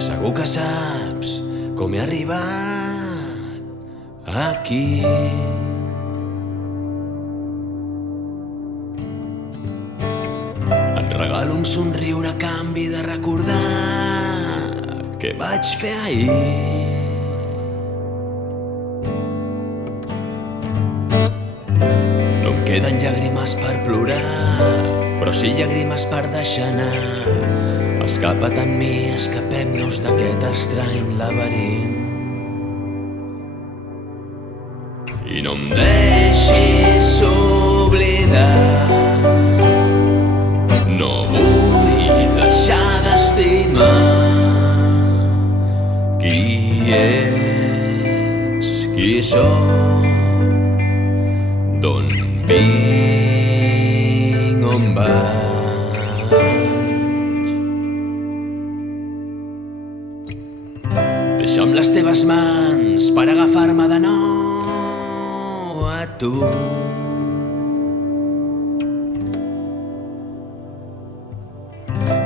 Segur que saps com he arribat aquí. Et regalo un somriure a canvi de recordar què vaig fer ahir. No em queden llàgrimes per plorar, però sí llàgrimes per deixar anar. Escapa't en mi, escapem-nos d'aquest estrany laberint. I no em deixis oblidar, no vull deixar d'estimar qui ets, qui sóc, d'on vinc, on vaig. Deixa'm les teves mans per agafar-me de nou a tu.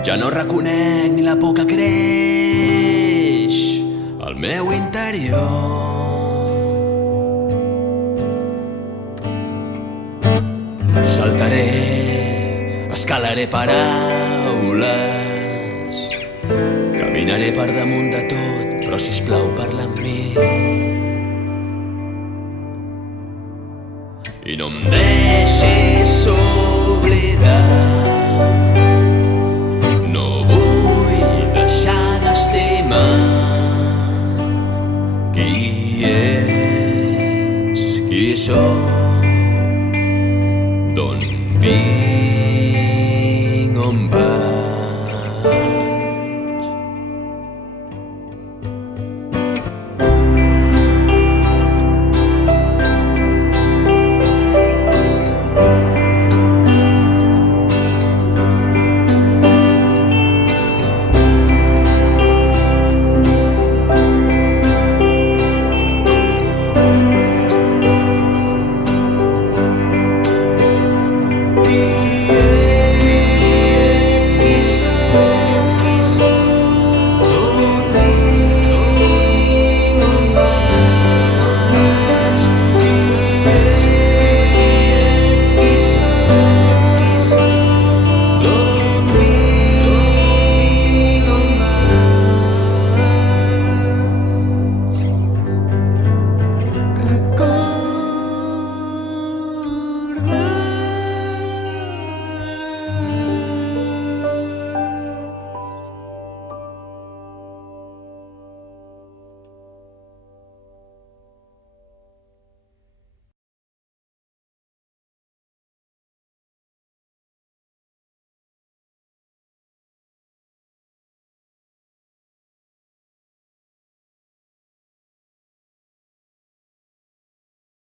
Ja no reconec ni la por que creix al meu interior. Saltaré, escalaré paraules, caminaré per damunt de tot, però sisplau parla amb mi. I no em deixis oblidar,